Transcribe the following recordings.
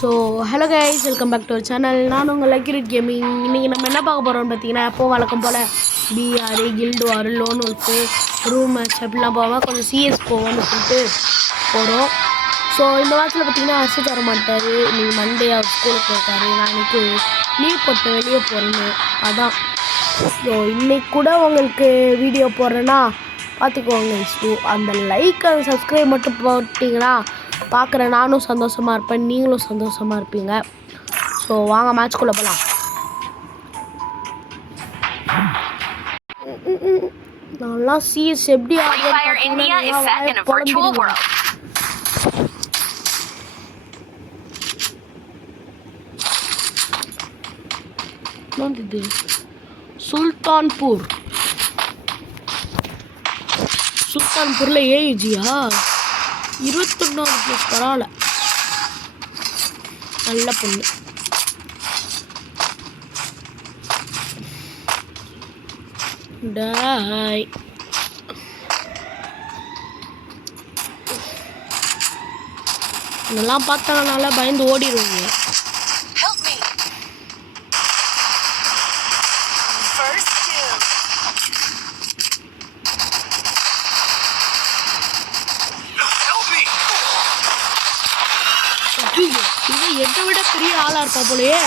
So hello guys, welcome back to our channel. நான் உங்கள் லக்கிரிட் gaming. இன்றைக்கி நம்ம என்ன பார்க்க போகிறோம்னு பார்த்தீங்கன்னா, எப்போது வழக்கம் போல் பிஆர், கில்டு வார், லோன் ஒர்க்கு, ரூம் மேட்ச் அப்படிலாம் போகாமல் கொஞ்சம் சிஎஸ் போவோம்னு சொல்லிட்டு போகிறோம். ஸோ இந்த வாரத்தில் பார்த்தீங்கன்னா அரிசி தர மாட்டார். இன்றைக்கி மண்டே அவர் ஸ்கூலுக்கு போயிருக்காரு. நான் இன்றைக்கி லீவ் போட்டு வெளியே போகிறேன்னு அதான். ஸோ இன்றைக்கி கூட உங்களுக்கு வீடியோ போடுறேன்னா பார்த்துக்கோங்க. ஸோ அந்த லைக் அந்த சப்ஸ்கிரைப் மட்டும் போட்டிங்கன்னா பார்க்குற நானும் சந்தோஷமாக இருப்பேன், நீங்களும் சந்தோஷமாக இருப்பீங்க. ஸோ வாங்க மேட்ச்குள்ளே போகலாம். நல்லா சிஎஸ் எப்படி இது சுல்தான்பூரில் ஏஜியா 21வது பிளேஸ். பரவாயில்ல, நல்ல பொண்ணு. டாய் இதெல்லாம் பார்த்தனால பயந்து ஓடிடுவீங்க. என்னை விட பெரிய ஆளா இருப்பா போலயே.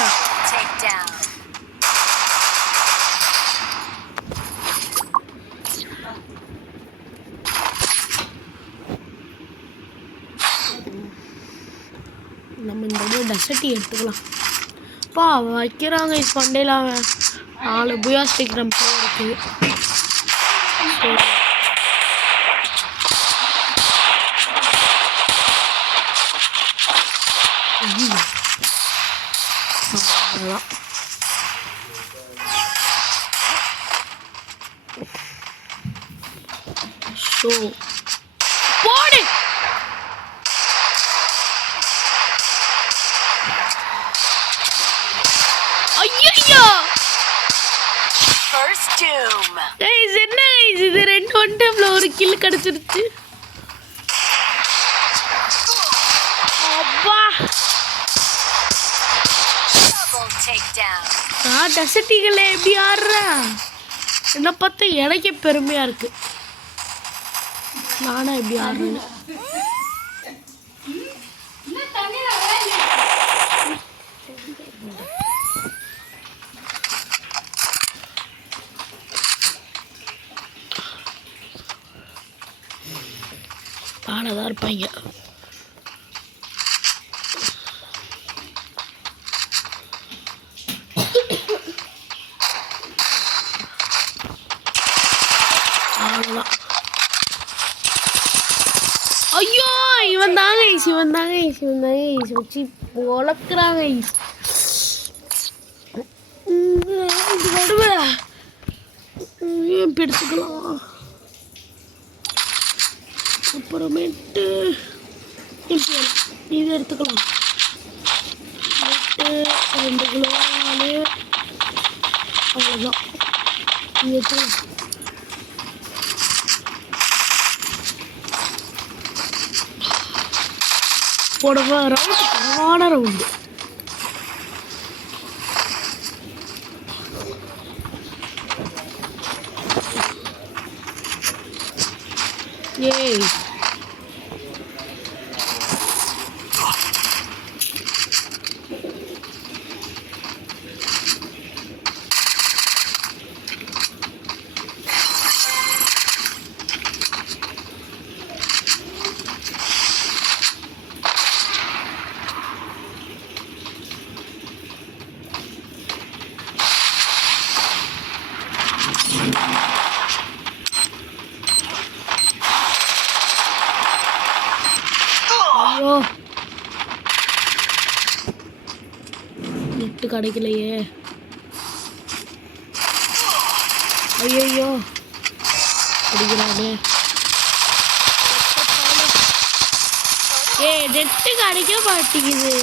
நம்ம இந்த டெசர்ட்டி எடுத்துக்கலாம். அப்பா வைக்கிறாங்க இது பண்டையில் 4 புயாஸ்டிக் நம்ம இருக்கு. ஸோ போடு. ஐயோ என்ன இது 2 ஒன் டைம்ல ஒரு கில் கிடைச்சிருச்சு. அப்பா நான் டெசர்ட்டிகளை எப்படி ஆடுறேன் என்ன பார்த்தா எனக்கே பெருமையா இருக்கு. நானா எப்படி ஆடுறேன். ஆனதான் இருப்பாங்க. ஐயோ இவன் தாங்க வச்சு வளர்க்குறாங்க. எடுத்துக்கலாம். அப்புறமேட்டு இது எடுத்துக்கலாம். 2 கிலோ அவ்வளோதான். இது எடுத்துக்கலாம். போடவா ரவுண்டு, தரவான ரவுண்டு. ஏய் ஐயோ நெட்டு கிடைக்கலையே. ஐயோ கிடைக்கிறானே. நெட்டு கிடைக்க மாட்டேங்குது.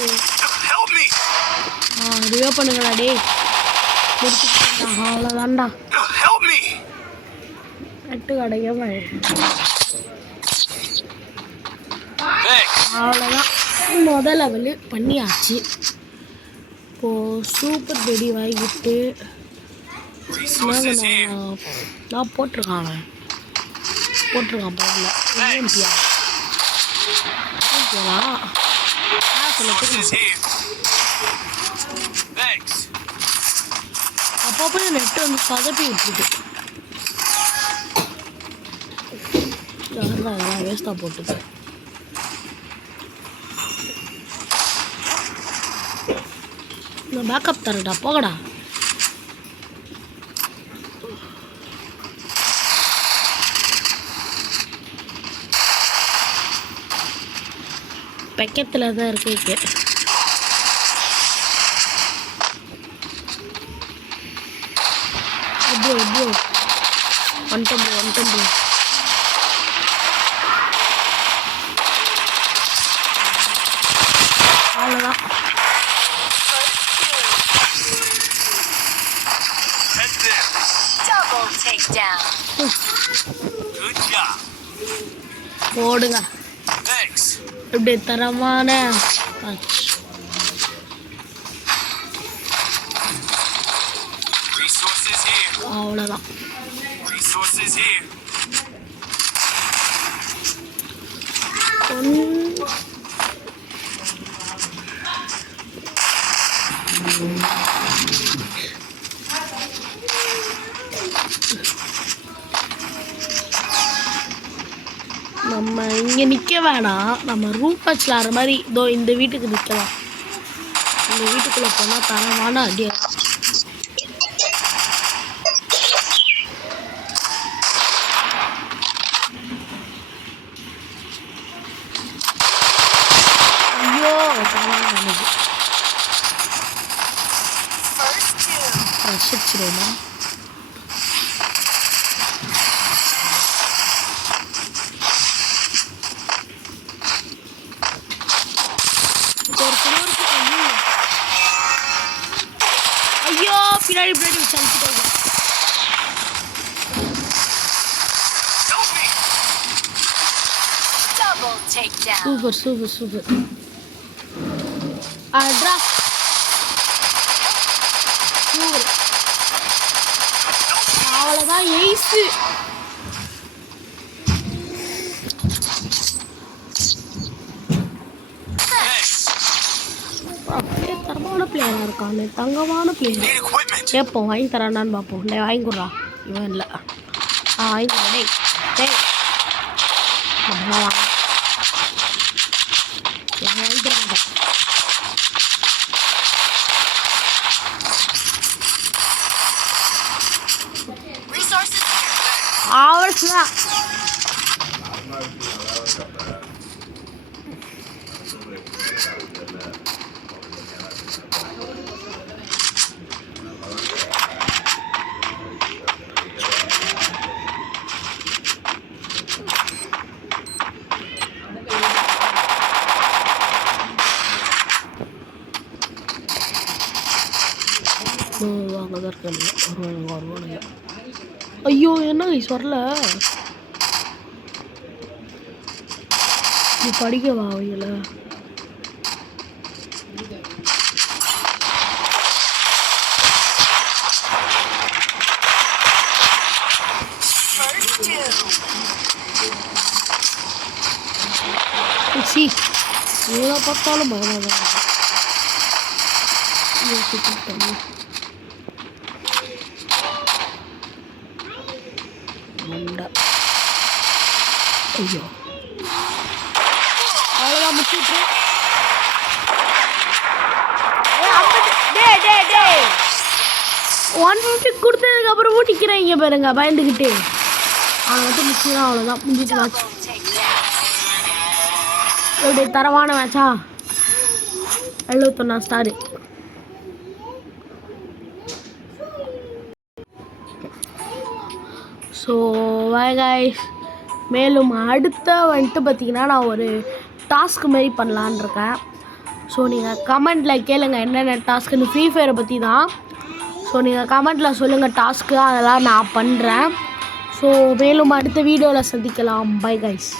ரிவே பண்ணுங்களா டே. அவ்வளோதான்டா, நெட்டு கிடைக்க மாட்டேங்குது. அவ்வளோதான். முதல் லெவலு பண்ணியாச்சு. இப்போது சூப்பர் பெடி வாங்கிட்டு நான் போட்டிருக்கான் பவுலில் ஏம்பியா அப்பப்போ நெட்டு வந்து பதப்பி விட்டுருக்கு. அதெல்லாம் வேஸ்ட்டாக போட்டுது. நான் பேக்கப் தரேன்டா, போகடா. பக்கத்தில் தான் இருக்கு. எப்படியோ வந்துட்டோம் அவ்வளோதான். போடுங்க இப்படி தரமான அவ்வளோதான். நம்ம இங்கே நிற்க வேணாம், நம்ம ரூம் மேட்ச்சில் ஆடுற மாதிரி இதோ இந்த வீட்டுக்கு நிற்கலாம். இந்த வீட்டுக்குள்ளே போனால் தரமான அடியா. ஐயோ தரமானது ரசிச்சிருமா. ஐயோ பின்னாடி வச்சு சூப்பர் அட்ரா சூப்பர். அவ்வளோதான் எய்ஸு. அப்படியே தரமான பிளேயராக இருக்கான், தங்கமான பிளேயர். கேட்போம் வாங்கி தரானான்னு பார்ப்போம். டே வாங்கி கொடுறா. இவன் இல்லை வாங்கி கொடுறா. டேய் வாங்கி தரேன். அவ்வளோதான். அங்கே தான் இருக்க. ஐயோ என்ன வரல. நீ படிக்கவா அவங்கள? சி எவ்வளோ பார்த்தாலும் பயமாக மண்டா. ஐயோ அவ்வளோதான் முடிச்சுட்டு 150 கொடுத்ததுக்கப்புறமும் நிற்கிறேன் பாருங்க பயந்துக்கிட்டு. அவன் மட்டும் முடிச்சுதான் அவ்வளோதான் முடிஞ்சிட்டு மேட்ச். எப்படி தரமான மேட்சா? 71 ஸ்டாரு. So bye guys. மேலும் அடுத்த வந்துட்டு பார்த்திங்கன்னா நான் ஒரு டாஸ்க் மாரி பண்ணலான் இருக்கேன். ஸோ நீங்கள் கமெண்ட்டில் கேளுங்க என்னென்ன டாஸ்க்குன்னு. ஃப்ரீ ஃபயரை பற்றி தான். ஸோ நீங்கள் கமெண்ட்டில் சொல்லுங்கள் டாஸ்க்கு, அதெல்லாம் நான் பண்ணுறேன். ஸோ மேலும் அடுத்த வீடியோவில் சந்திக்கலாம். Bye guys.